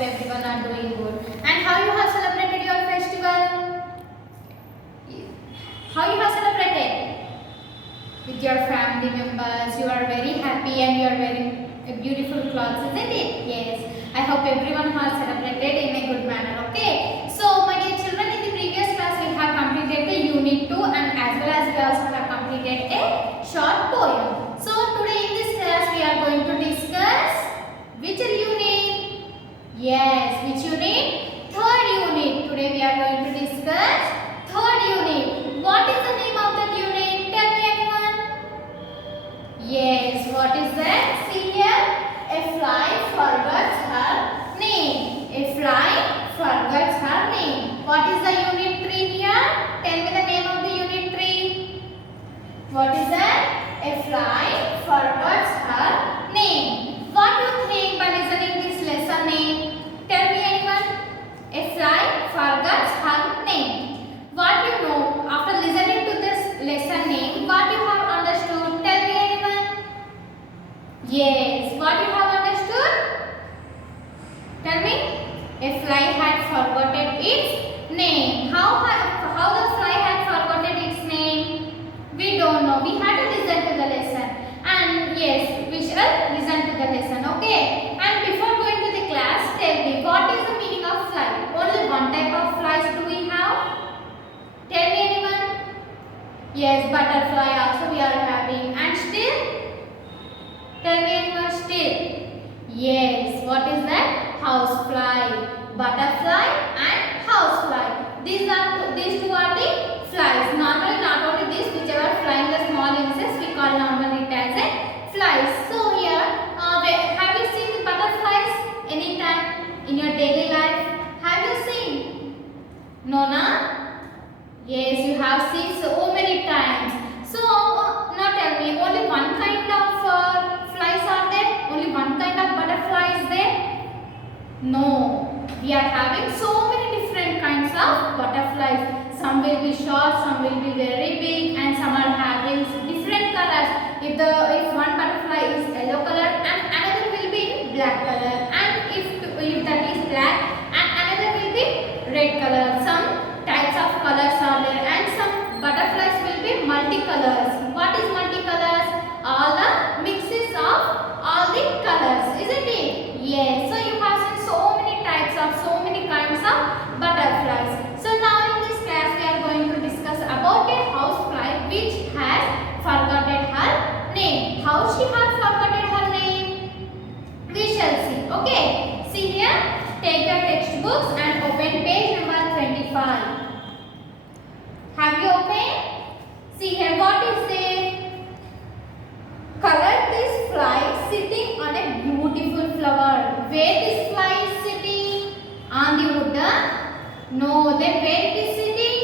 hope everyone are doing good. And how you have celebrated your festival? How you have celebrated? With your family members. You are very happy and you are wearing beautiful clothes, isn't it? Yes. I hope everyone has celebrated in a good manner. Okay. So, my dear children, in the previous class we have completed the Unit 2 and as well as we also have completed a short poem. So, today in this class we are going to discuss which unit? Yes, which unit? Third unit. Today we are going to discuss third unit. What is the name of that unit? Tell me anyone. Yes, what is that? See here. A fly forgets her name. A fly forgets her name. What is the unit 3 here? Tell me the name of the unit 3. What is that? A fly forgets her name. What do you think by listening this lesson name? Tell me anyone. A fly forgets her name. What you know after listening to this lesson name? What you have understood? Tell me anyone. Yes. What you have understood? Tell me. A fly had forgotten its name. How the fly had forgotten its name? We don't know. We had to listen to the lesson. And yes, we shall listen to the lesson. Okay. And before going to the class, tell me what is the meaning of fly? Only one type of flies do we have? Tell me anyone. Yes, butterfly also we are having. And still? Tell me anyone still. Yes, what is that? Housefly, butterfly and housefly. These two are the flies. Normally not only this, whichever flying the small insects we call normally it as a flies. So here, have you seen the butterflies anytime in your daily life? Have you seen? No, na? Yes, you have seen so many times. So now tell me, only one kind of flies are there? Only one kind of butterfly is there? No, we are having so many different kinds of butterflies. Some will be short, some will be very big, and some are having different colors. If one butterfly is yellow color and another will be black color, and if that is black and another will be red color. Some types of colors are there, and some butterflies will be multicolors. What is multicolors? All the mixes of all the colors, isn't it? Yes. So you have seen so many types of, so many kinds of butterflies. So now in this class we are going to discuss about a housefly which has forgotten her name. How she has forgotten her name? We shall see. Okay. See here. Take your textbooks and open page number 25. Have you opened? See here. What is there? Color this fly sitting on a beautiful flower. Where this fly is sitting? On the wood? No. Then where it is sitting?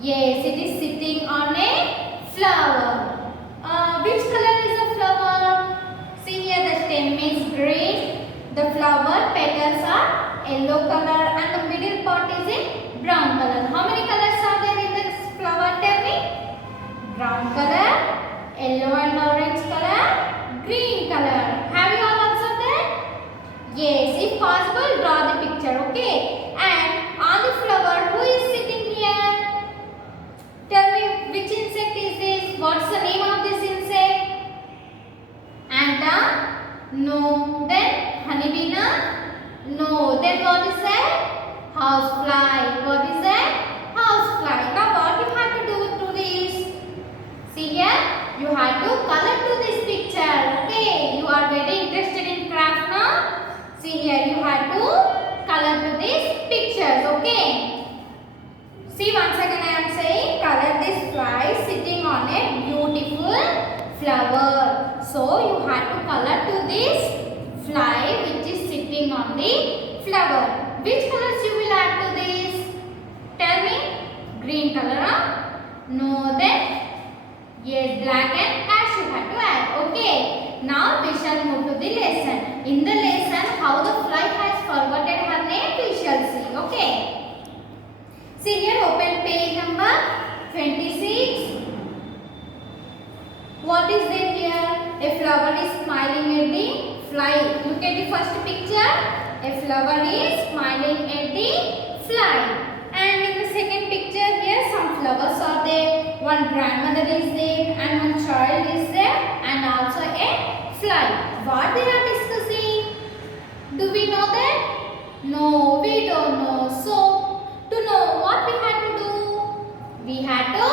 Yes, it is sitting on a flower. Which color is the flower? See here, the stem is green. The flower petals are yellow color and the middle part is in brown color. How many colors are there in this flower? Tell me. Brown color, yellow and orange color, green color. Have you all observed that? Yes, if possible, draw the picture, okay? And on the flower, who is sitting here? Tell me which insect is this? What's the name of this insect? Anta? No. Then honeybee? No. Then what is that? Housefly. What is that? Housefly. Now what you have to do to this? See here. You have to color to this picture. Okay. You are very interested in craft now. See here. You have to color to these pictures. Okay. See once again I am saying color this fly sitting on a beautiful flower. So you have to color to this fly which is sitting on the flower. Which colors you will add to this? Tell me. Green color? No. Then yes, black and ash you have to add. Okay. Now we shall move to the lesson. In the lesson, how the fly has forgotten her name, we shall see. Okay. See here, open page number 26. What is there here? A flower is smiling at the fly. Look at the first picture. A flower is smiling at the fly. And in the second picture here, some flowers are there. One grandmother is there and one child is there and also a fly. What they are discussing? Do we know that? No, we don't know. So, to know what we had to do, we had to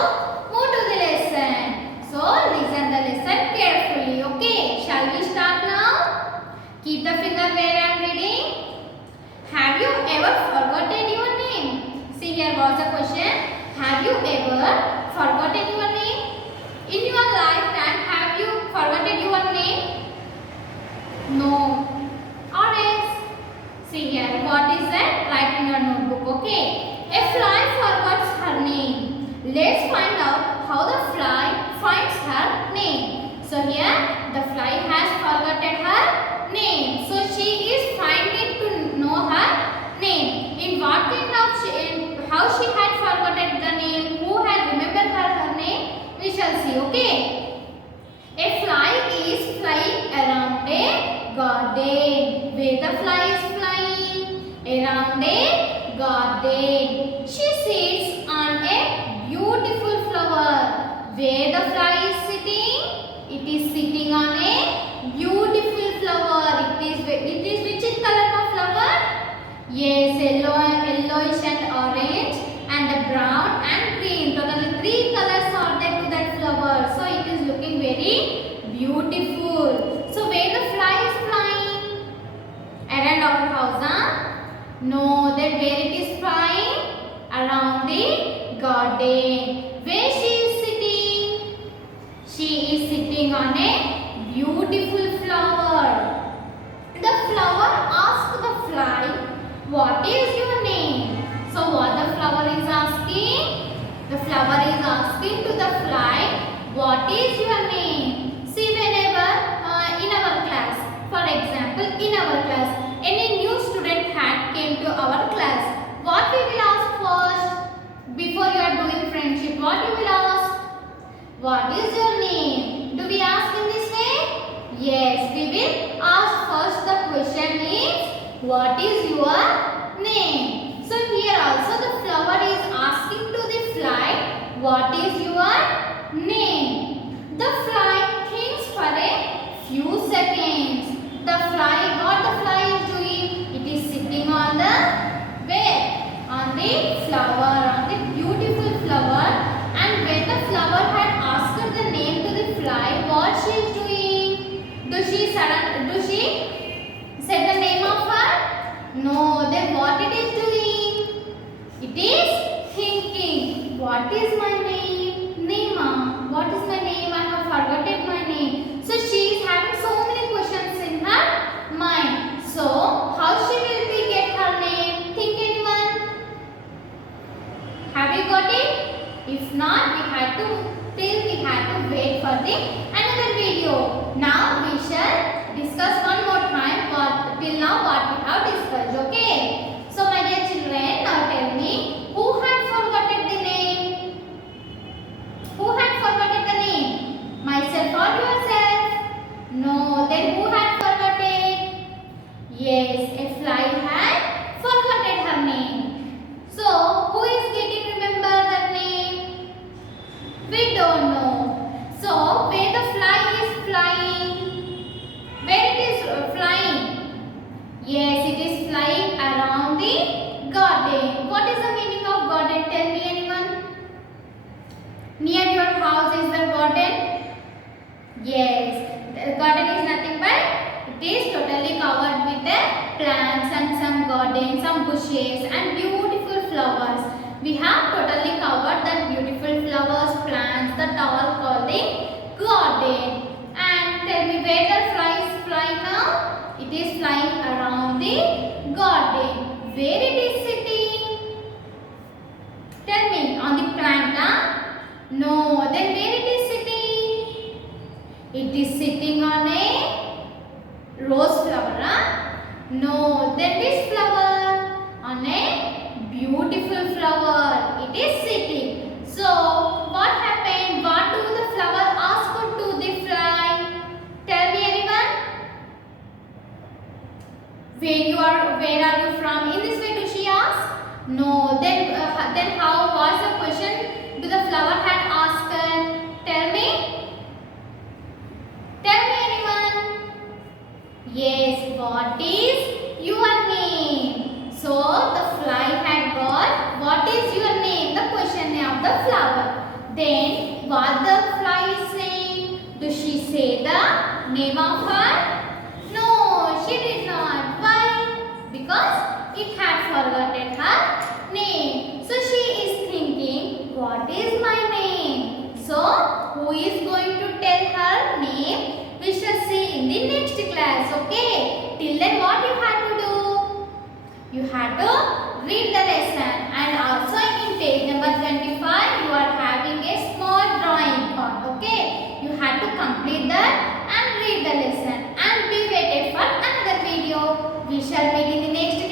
move to the lesson. So, listen the lesson carefully. Okay, shall we start now? Keep the finger where I am reading. Have you ever forgotten your name? See, here was the question. Have you ever forgotten your name? In your lifetime, have you forgotten your name? No. Or else, see here, what is that? Write in your notebook, okay? A fly forgets her name. Let's find out how the fly finds her name. So here, the fly has forgotten her name. So she is finding to know her name. In what kind of, how she had forgotten the name, who had remembered her name, we shall see, okay? A fly is flying around a garden. Where the fly is flying? Around a garden. She sits on a beautiful flower. Where the fly is sitting? It is sitting on a beautiful flower. It is which in color of flower? Yes, yellowish and orange and brown and green. Totally three colors are there to that flower. So it is looking very beautiful. So where the fly is flying? Around our house, huh? No, then where it is flying? Around the garden. Where she is sitting? She is sitting on a beautiful flower. The flower asks the fly, what is your name? So what the flower is asking? The flower is asking to the fly, what is your name? See, whenever in our class, for example, in our class, any new student had came to our class, what we will ask first? Before you are doing friendship, what you will ask? What is your name? Do we ask in this way? Yes, we will ask first. The question is, what is your name? So here also the flower is asking to the fly, what is your name? The fly thinks for a few seconds. The fly, what the fly is doing? It is sitting on the where? On the flower, on the beautiful flower. And when the flower had asked her the name to the fly, what she is doing? Do she said the name of her? No. Then what it is doing? It is thinking. What is my name? Nema. What is my name? I have forgotten my name. So she is having so many questions in her mind. So how she will be get her name? Think anyone? Have you got it? If not, we had to wait for the another video. Now we shall discuss one more time till now what we have discussed. Okay. So my dear children, now tell me, who had forgotten the name? Who had forgotten the name? Myself or yourself? No. Then who had forgotten? Yes, a fly had forgotten her name. So who is getting remember that name? We don't know. So where the fly is flying? Where it is flying? Yes, it is flying around the garden. What is the meaning of garden? Tell me anyone. Near your house is the garden? Yes. The garden is nothing but it is totally covered with the plants and some garden, some bushes and beautiful flowers. We have totally covered that beautiful flowers, plants, that all called the garden. And tell me where the fly is flying now? It is flying around the garden. Where it is sitting? Tell me, on the plant, huh? No. Then where it is sitting? It is sitting on a rose flower, huh? No. Then which flower? On a beautiful flower. It is sitting. So, what happened? What do the flower ask to the fly? Tell me anyone? where are you from? In this way do she ask? No. Then how was the question do the flower had asked her? Tell me. Tell me anyone. Yes, what is your name? So the fly had got what is your name? The question of the flower. Then what the fly is saying? Does she say the name of her? No, she did not. Why? Because it had forgotten her name. So she is thinking, what is my name? So who is going to tell her name? We shall see in the next class. Okay. Till then what you had to do? You had to read the lesson, and also in page number 25 you are having a small drawing part. Okay. You had to complete that and read the lesson and be waited for another video. We shall meet in the next